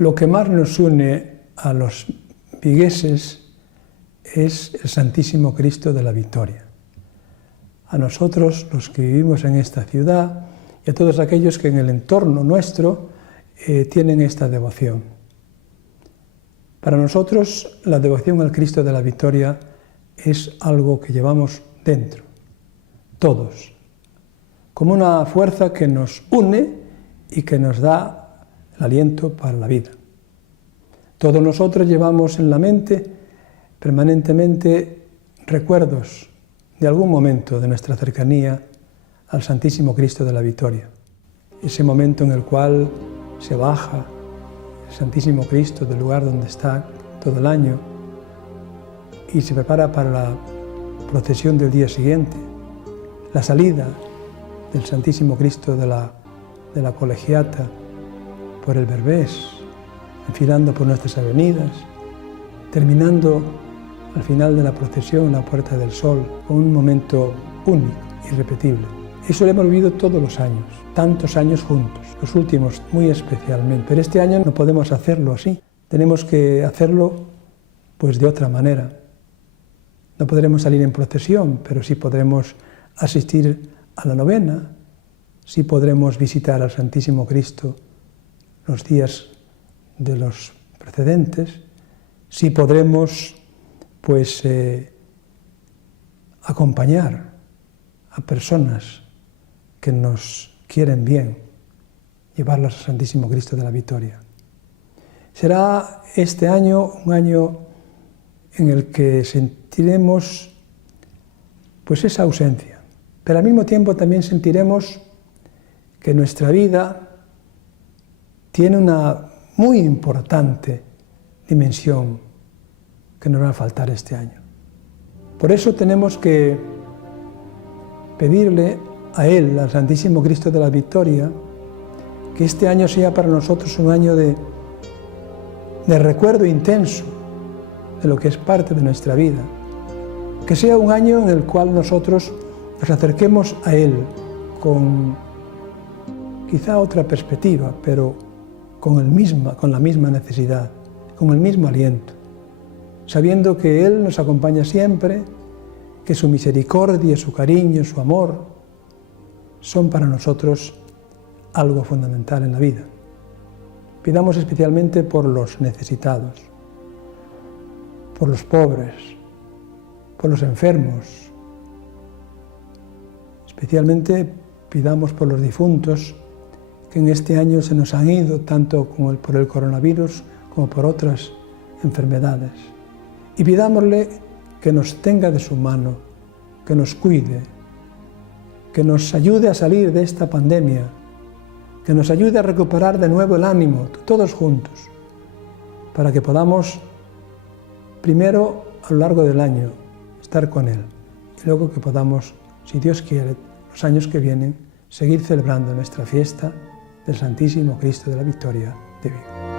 Lo que más nos une a los vigueses es el Santísimo Cristo de la Victoria. A nosotros, los que vivimos en esta ciudad, y a todos aquellos que en el entorno nuestro tienen esta devoción. Para nosotros, la devoción al Cristo de la Victoria es algo que llevamos dentro, todos, como una fuerza que nos une y que nos da el aliento para la vida. Todos nosotros llevamos en la mente permanentemente recuerdos de algún momento de nuestra cercanía al Santísimo Cristo de la Victoria. Ese momento en el cual se baja el Santísimo Cristo del lugar donde está todo el año y se prepara para la procesión del día siguiente, la salida del Santísimo Cristo de la colegiata por el Berbés, enfilando por nuestras avenidas, terminando al final de la procesión en la Puerta del Sol, con un momento único, irrepetible. Eso lo hemos vivido todos los años, tantos años juntos, los últimos muy especialmente. Pero este año no podemos hacerlo así, tenemos que hacerlo pues de otra manera. No podremos salir en procesión, pero sí podremos asistir a la novena, sí podremos visitar al Santísimo Cristo los días de los precedentes, sí podremos pues acompañar a personas que nos quieren bien, llevarlas al Santísimo Cristo de la Victoria. Será este año un año en el que sentiremos pues esa ausencia, pero al mismo tiempo también sentiremos que nuestra vida tiene una muy importante dimensión que nos va a faltar este año. Por eso tenemos que pedirle a Él, al Santísimo Cristo de la Victoria, que este año sea para nosotros un año de recuerdo intenso de lo que es parte de nuestra vida, que sea un año en el cual nosotros nos acerquemos a Él con quizá otra perspectiva, pero con la misma necesidad, con el mismo aliento, sabiendo que Él nos acompaña siempre, que su misericordia, su cariño, su amor son para nosotros algo fundamental en la vida. Pidamos especialmente por los necesitados, por los pobres, por los enfermos. Especialmente pidamos por los difuntos que en este año se nos han ido tanto por el coronavirus como por otras enfermedades. Y pidámosle que nos tenga de su mano, que nos cuide, que nos ayude a salir de esta pandemia, que nos ayude a recuperar de nuevo el ánimo, todos juntos, para que podamos, primero, a lo largo del año, estar con Él, y luego que podamos, si Dios quiere, los años que vienen, seguir celebrando nuestra fiesta del Santísimo Cristo de la Victoria de Vigo.